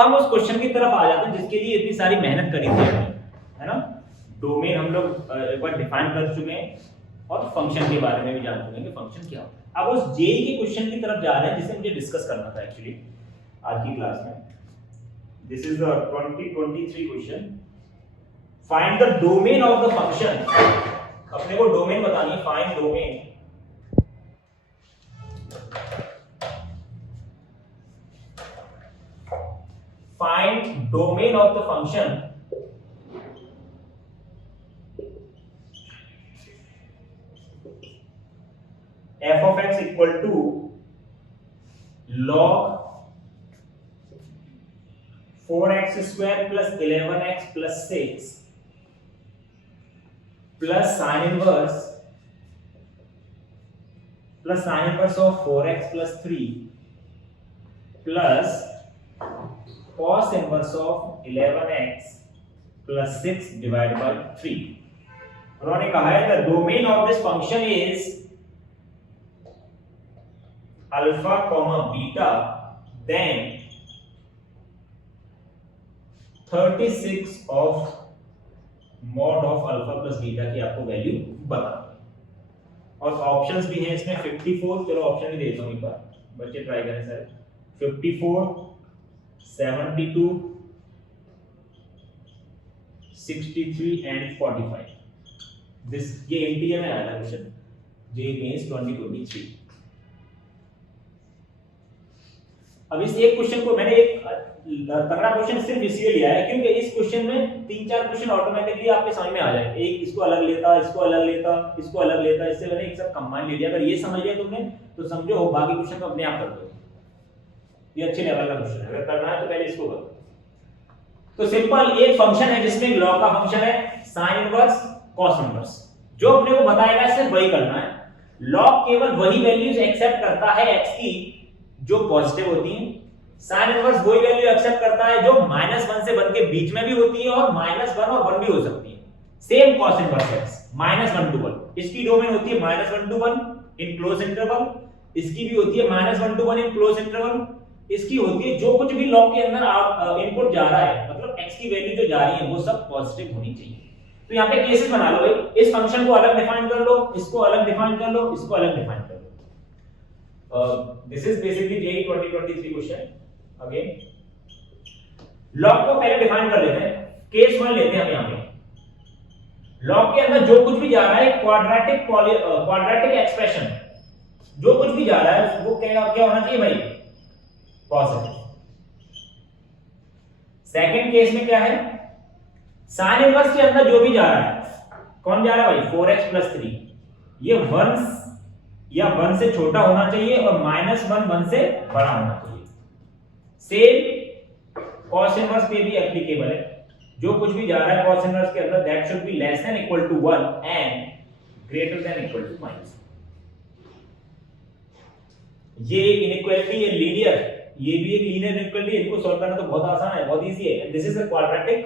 हम उस क्वेश्चन की तरफ आ जाते हैं जिसके लिए इतनी सारी मेहनत करी थी हमने, है ना। डोमेन हम लोग एक बार डिफाइन कर चुके हैं और फंक्शन के बारे में भी जान चुके हैं कि फंक्शन क्या होता है। अब उस जेई के क्वेश्चन की तरफ जा रहे हैं जिसे मुझे डिस्कस करना था एक्चुअली आज की क्लास में। This is the 2023 question. Find the domain of the function. अपने को डोमेन बतानी है, find domain find domain of the function f of x equal to log 4x square plus 11x plus 6 plus sin inverse of 4x plus 3 plus cos inverse of 11x plus 6 divided by 3। उन्होंने कहा है the domain of this function is alpha comma beta, then 36 of mod of alpha plus beta की आपको value बताना। और options भी हैं इसमें 54, चलो ऑप्शन भी देता हूं एक बार, बच्चे ट्राई करें सर। 54, 72, 63 एंड 45। दिस ये एनटीए में आया था क्वेश्चन, जे मेंस 2023। अब इस एक क्वेश्चन को मैंने एक तगड़ा क्वेश्चन सिर्फ इसलिए लिया है क्योंकि इस क्वेश्चन में 3-4 क्वेश्चन ऑटोमेटिकली आपके समझ में आ जाएंगे। एक इसको अलग लेता, इसको अलग लेता, इसको अलग लेता, इससे मैंने एक साथ कंबाइन ले लिया। अगर ये समझ लिया तुमने तो समझो बाकी क्वेश्चन तो अपने आप कर दो। ये अच्छे लेवल का क्वेश्चन है, अगर करना है तो पहले इसको करो। तो सिंपल एक फंक्शन है जिसमें लॉग का फंक्शन है sin इनवर्स cos इनवर्स। जो अपने को बताएगा सिर्फ वही करना है। लॉग केवल वही वैल्यूज एक्सेप्ट करता है x की जो पॉजिटिव होती हैं। sin इनवर्स वही वैल्यू एक्सेप्ट करता है जो -1 से 1 के बीच में भी होती है और -1 और 1 भी हो सकती है। Same cos inverse x -1 to 1, इसकी डोमेन होती है -1 to 1 इन क्लोज इंटरवल, इसकी भी होती है -1 to 1 इन क्लोज इंटरवल, इसकी होती है जो कुछ भी लॉग के अंदर इनपुट जा रहा है, मतलब x की वैल्यू जो जा रही है वो सब पॉजिटिव होनी चाहिए। तो यहाँ पे केसेस बना लो भाई, इस फंक्शन को अलग डिफाइन कर लो, इसको अलग डिफाइन कर लो, इसको अलग डिफाइन कर लो। This is basically JEE 2023 question. Again log को पहले डिफाइन कर लेते हैं। केस 1 लेते हैं हम यहाँ पे। लॉग के अंदर जो कुछ भी जा रहा है क्वाड्रेटिक एक्सप्रेशन, जो कुछ भी जा रहा है वो क्या होना चाहिए भाई, पॉजिटिव। सेकंड केस में क्या है, sin इनवर्स के अंदर जो भी जा रहा है, कौन जा रहा है भाई, 4x plus 3, ये 1 या 1 से छोटा होना चाहिए और -1 1 से बड़ा होना चाहिए। सेम cos इनवर्स पे भी एप्लीकेबल है। जो कुछ भी जा रहा है cos इनवर्स के अंदर that should be less than equal to 1 and greater than equal to -। ये एक इनइक्वालिटी है लीनियर, ये भी एक लीनियर इनइक्वालिटी है। इनको सॉल्व करना तो बहुत आसान है, बहुत इजी है। This is a quadratic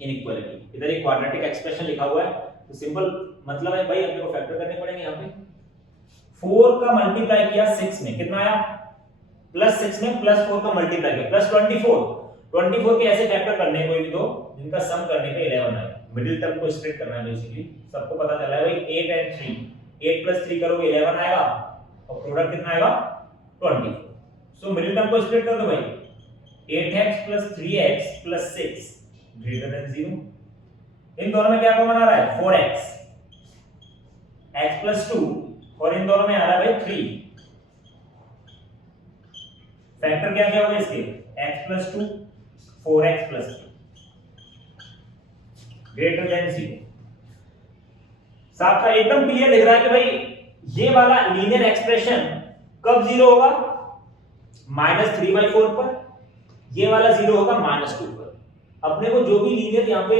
inequality. इधर एक क्वाड्रेटिक एक्सप्रेशन लिखा हुआ है तो सिंपल मतलब है भाई अपने को फैक्टर करने पड़ेंगे। यहाँ पे 4 का मल्टीप्लाई किया 6 में, कितना आया, +6 में +4 का मल्टीप्लाई किया +24 के ऐसे फैक्टर करने कोई भी दो जिनका सम करने पे 11 आए। मिडिल टर्म को स्प्लिट करना है बेसिकली। सबको पता चला है भाई 8 and 3, 8 + 3 करोगे 11 आएगा और प्रोडक्ट कितना आएगा 24। सो मिडिल टर्म को स्प्लिट कर दो भाई, 8x + 3x + 6 ग्रेटर देन 0। इन दोनों में क्या कॉमन आ रहा है, 4x, x + 2 और इन दोनों में आ रहा है भाई 3। फैक्टर क्या क्या होगा इसके, x + 2 4x + 2 ग्रेटर देन 0। साफ का एकदम क्लियर दिख रहा है कि भाई ये वाला लीनियर एक्सप्रेशन कब 0 होगा, -3/4 पर। ये वाला 0 होगा -2 पर। अपने को जो भी लीनियर यहाँ पे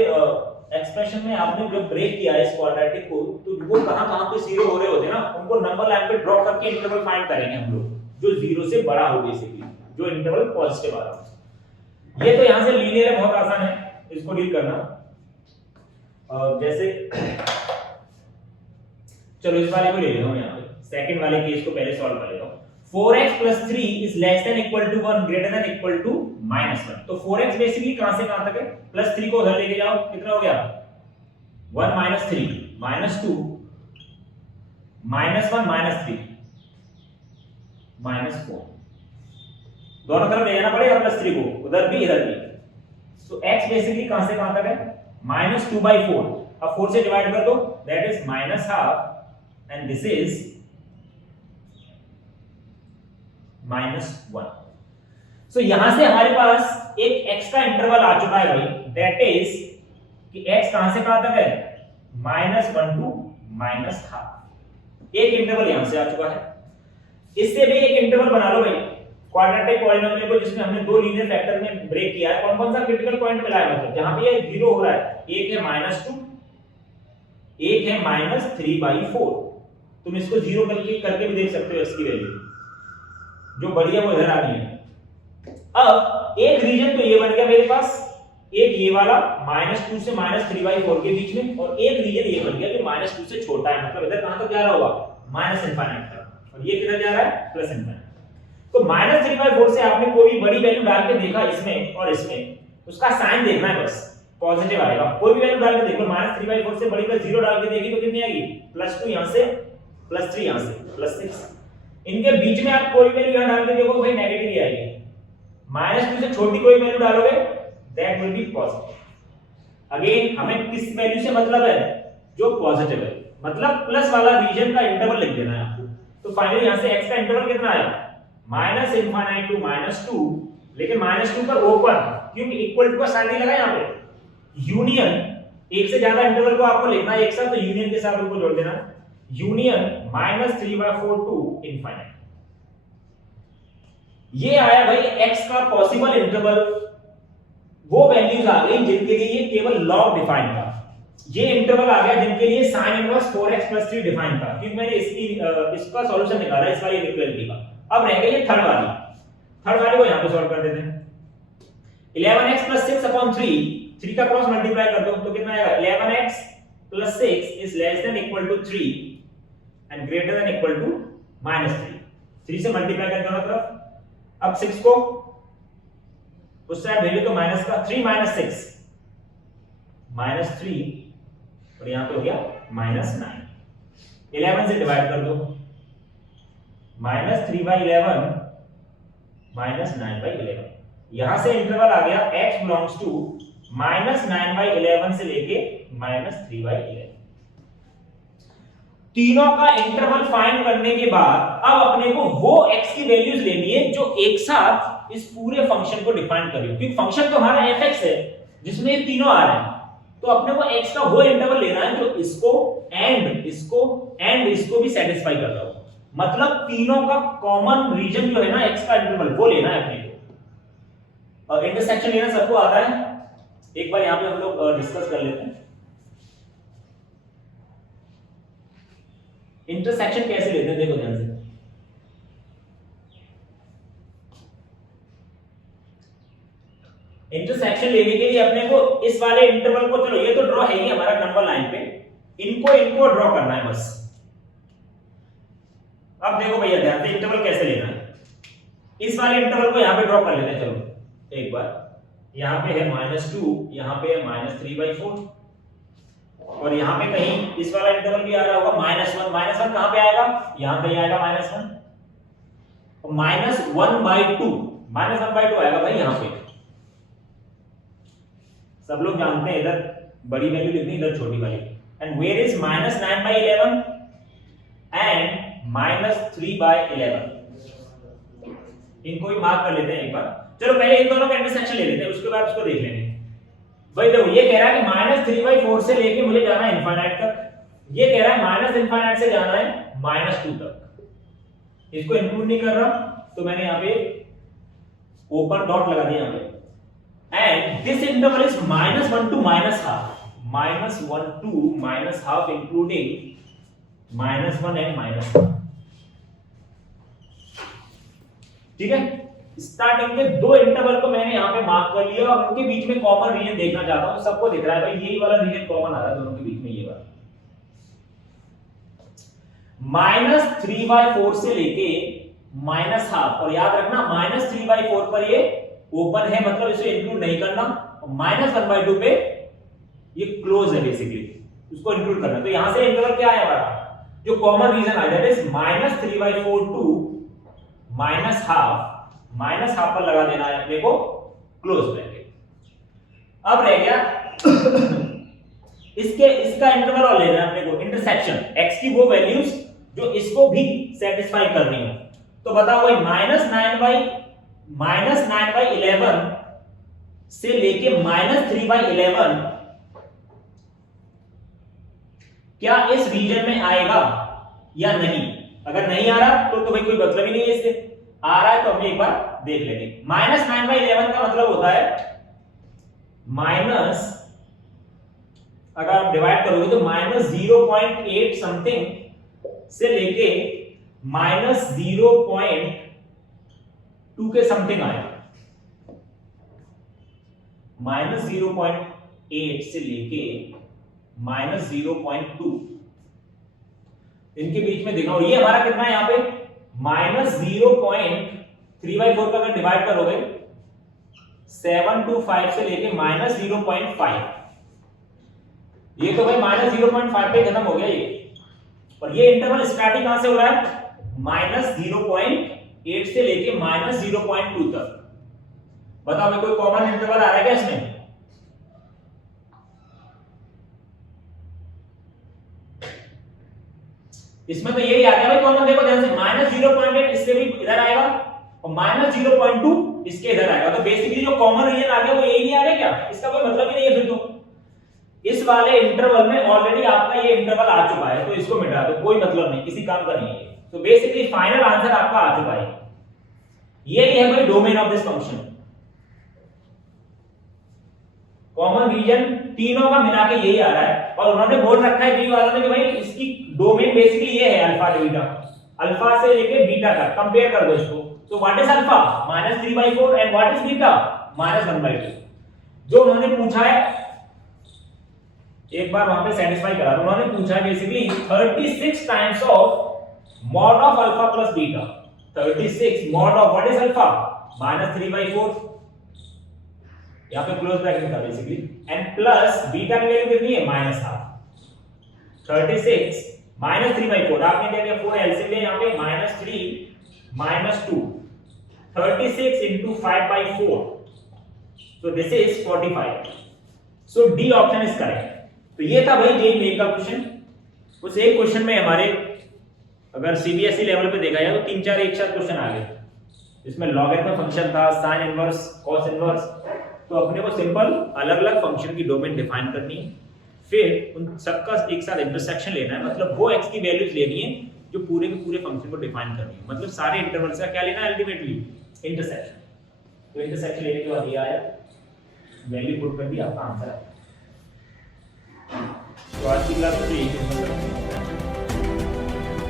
एक्सप्रेशन में आपने जब ब्रेक किया है इस क्वाड्रेटिक को, तो वो कहां पे 0 हो रहे होते हैं ना, उनको नंबर लाइन पे ड्रॉ करके इंटरवल फाइंड करेंगे हम लोग, जो 0 से बड़ा हो बेसिकली, जो इंटरवल पॉजिटिव आ रहा हो। ये तो यहां से लीनियर है, बहुत आसान है इसको डील करना। जैसे चलो इस वाले को ले लेता हूं, यहाँ पे सेकंड वाले केस को पहले सॉल्व कर लेता हूं। 4x plus 3 is less than equal to 1 greater than equal to -1। तो 4x बेसिकली कहां से कहां तक है, +3 को उधर लेके जाओ, कितना हो गया 1 - 3 -2 -1 -3 -4, दोनों तरफ ले जाना पड़ेगा +3 को, उधर भी इधर भी। तो x बेसिकली कहां से कहां तक है -2/4, अब 4 से डिवाइड कर दो, that is -1/2 and this is -1। सो यहां से हमारे पास एक x का इंटरवल आ चुका है भाई, दैट इज कि x कहां से कहां तक है -1 to -1/2, एक इंटरवल यहां से आ चुका है। इससे भी एक इंटरवल बना लो भाई क्वाड्रेटिक पॉलिनोमियल को, जिसमें हमने दो लीनियर फैक्टर में ब्रेक किया है। कौन कौन सा क्रिटिकल पॉइंट मिला है, मतलब जहां पे ये 0 हो रहा है, एक है -2, एक है -3/4। तुम इसको 0 करके भी देख सकते हो, इसकी वैल्यू जो बड़ी है वो इधर आ रही है। अब एक रीजन तो ये बन गया मेरे पास, एक ये वाला -2 से -3/4 के बीच में, और एक रीजन ये बन गया जो -2 से छोटा है, मतलब इधर कहां तक जा रहा होगा -∞ तक, और ये किधर जा रहा है +∞। तो -3/4 से आपने कोई भी बड़ी वैल्यू डाल के देखा इसमें और इसमें, उसका साइन देखना है, बस पॉजिटिव आएगा। कोई भी वैल्यू डाल के देख लो, -3/4 से बड़ी पर 0 डाल के देखी तो कितनी आएगी +2 यहां से, +3 यहां से, +6। इनके बीच में आप कोई वैल्यू यहां डाल के देखो भाई नेगेटिव ही आएगी। -2 से छोटी कोई वैल्यू डालोगे that will be positive. Again हमें किस वैल्यू से मतलब है, जो पॉजिटिव है, मतलब प्लस वाला रीजन का इंटरवल लिख देना है आपको। तो फाइनली यहां से x का इंटरवल कितना आया -∞ to -2, लेकिन -2 पर ओपन, क्योंकि इक्वल टू का साइन नहीं लगा यहां पे। यूनियन, एक से ज्यादा इंटरवल को आपको लिखना है एक साथ, तो यूनियन के साथ उनको जोड़ देना। Union -3/4 to ∞। ये आया भाई x का पॉसिबल इंटरवल। वो वैल्यूज आ गई जिनके लिए ये केवल लॉग डिफाइन था। ये इंटरवल आ गया जिनके लिए sin इनवर्स 4x + 3 डिफाइन था, क्योंकि मैंने इसका सॉल्यूशन निकाला इस वाली इक्वालिटी का। अब रह गई ये थर्ड वाली को यहां पे सॉल्व कर देते हैं। 11x + 6/3, 3 का क्रॉस मल्टीप्लाई कर दो तो कितना आएगा 11x + 6 is less than equal to 3 and greater than equal to -3। 3 से मल्टीप्लाई करके दोनों तरफ, अब 6 को उस साइड भेजो तो माइनस का 3 - 6 -3, और यहां पे हो गया -9। 11 से डिवाइड कर दो, -3/11 -9/11। यहां से इंटरवल आ गया x बिलोंग्स टू -9/11 से लेके -3/11। तीनों का इंटरवल फाइंड करने के बाद अब अपने को वो x की वैल्यूज लेनी है जो एक साथ इस पूरे फंक्शन को डिफाइन कर रही हो, क्योंकि फंक्शन तो हमारा fx है जिसमें ये तीनों आ रहे हैं। तो अपने को x का वो इंटरवल लेना है जो इसको एंड इसको भी सेटिस्फाई कर रहा हो, मतलब तीनों का कॉमन रीजन जो है ना x का इंटरवल, वो लेना है अपने को। और इंटरसेक्शन लेना सबको आता है, एक बार यहां पे हम लोग डिस्कस कर लेते हैं। इंटरसेक्शन कैसे लेते हैं देखो ध्यान से। इंटरसेक्शन लेने के लिए अपने को इस वाले इंटरवल को, चलो ये तो ड्रॉ है ही हमारा नंबर लाइन पे, इनको ड्रॉ करना है बस। अब देखो भैया ध्यान से इंटरवल कैसे लेना है। इस वाले इंटरवल को यहां पे ड्रॉ कर लेते हैं, चलो एक बार। यहां पे है -2, यहां पे है -3/4, और यहां पे कहीं इस वाला इंटरवल भी आ रहा होगा -1। -1 कहां पे आएगा, यहां पे आएगा -1, और -1/2 आएगा भाई यहां पे। सब लोग जानते हैं इधर बड़ी वैल्यू लिखनी, इधर छोटी वाली। एंड वेयर इज -9/11 एंड -3/11, इनको भी मार्क कर लेते हैं एक बार। चलो पहले इन दोनों का इंटरसेक्शन ले लेते हैं, उसके बाद उसको देख लेंगे। भाई देखो ये कह रहा है कि -3/4 से लेके मुझे जाना है इनफाइनाइट तक, ये कह रहा है -∞ से जाना है -2 तक। इसको इंक्लूड नहीं कर रहा तो मैंने यहां पे ओपन डॉट लगा दिया यहां पे। And this interval is -1 to -1/2, -1 to -1/2 including -1 and -1। ठीक है, स्टार्टिंग के दो इंटरवल को मैंने यहां पे मार्क कर लिया और उनके बीच में कॉमन रीजन देखना चाहता हूं। सबको दिख रहा है भाई यही वाला रीजन कॉमन आ रहा है दोनों के बीच में, ये वाला। -3/4 से लेके माइनस हाफ, और याद रखना -3/4 पर ये ओपन है, मतलब इसे इंक्लूड नहीं करना, और -1/2 पे ये क्लोज है, बेसिकली उसको इंक्लूड करना। तो यहां से इंटरवल क्या है हमारा, जो कॉमन रीजन आया that is -3/4 to minus half पर लगा देना है अपने को क्लोज ब्रैकेट। अब रह गया इसका इंटरवल और लेना है अपने को इंटरसेक्शन, x की वो वैल्यूज जो इसको भी सेटिस्फाई कर रही हो। तो बताओ भाई -9/11 से लेके -3/11 क्या इस रीजन में आएगा या नहीं। अगर नहीं आ रहा तो भाई कोई मतलब ही नहीं है इससे, आ रहा है तो हम एक बार देख लेंगे। -9/11 का मतलब होता है माइनस, अगर आप डिवाइड करोगे तो -0.8 समथिंग से लेके -0.2 के समथिंग आएगा। -0.8 से लेके -0.2 इनके बीच में देखना। और ये हमारा कितना है यहाँ पे -0.3/4 का अगर डिवाइड करोगे 725 से लेके -0.5, ये तो भाई -0.5 पे खत्म हो गया ये। और ये इंटरवल स्टार्टिंग कहां से हो रहा है, -0.8 से लेके -0.2 तक। बताओ मैं कोई कॉमन इंटरवल आ रहा है क्या इसमें। इसमें तो यही आ गया भाई कॉमन, देखो ध्यान से -0.8 इससे भी इधर आएगा और -0.2 इसके इधर आएगा। तो बेसिकली जो कॉमन रीजन आ गया वो यही नहीं आ गया क्या, इसका कोई मतलब ही नहीं है फिर तो। इस वाले इंटरवल में ऑलरेडी आपका ये इंटरवल आ चुका है, तो इसको मिटा दो, कोई मतलब नहीं, किसी काम का नहीं है। तो बेसिकली फाइनल आंसर आपका आ चुका है, यही है भाई domain of this function. Common region तीनों का मिला के यही आ रहा है, और उन्होंने बोल रखा है बी वालों ने कि भाई इसकी डोमेन बेसिकली ये है अल्फा बीटा, अल्फा से लेके बीटा तक कंपेयर कर दो इसको। तो what is alpha -3/4 and what is beta -1/2। जो उन्होंने पूछा है एक बार वहां पे सेटिस्फाई करा, तो उन्होंने पूछा है basically 36 times of mod of alpha plus beta. 36 mod of what is alpha -3/4, यहां पे क्लोज ब्रैकेट था बेसिकली, एंड प्लस बीटा की वैल्यू कितनी है -1/2। 36 -3/4 आपने क्या किया 4 एलसीएम लिया, यहां पे -3 -2 36 into 5/4, so this is 45, so D option is correct। तो ये था भाई गेम 1 का क्वेश्चन। उस एक क्वेश्चन में हमारे अगर सीबीएसई लेवल पे देखा जाए तो 3-4 एक साथ क्वेश्चन आ गए, जिसमें लॉगरिथम फंक्शन था, साइन इनवर्स, कॉस इनवर्स। तो अपने को सिंपल अलग-अलग फंक्शन की डोमेन डिफाइन करनी है, फिर उन सबका एक साथ इंटरसेक्शन लेना है, मतलब वो x की वैल्यूज लेनी है जो पूरे के पूरे फंक्शन को डिफाइन करनी है, मतलब सारे इंटरवल्स का क्या लेना है अल्टीमेटली इंटरसेक्शन। तो इंटरसेक्शन लेने के बाद ये आया, वैल्यू पुट कर दी, आपका आंसर आया। तो आज की क्लास में यही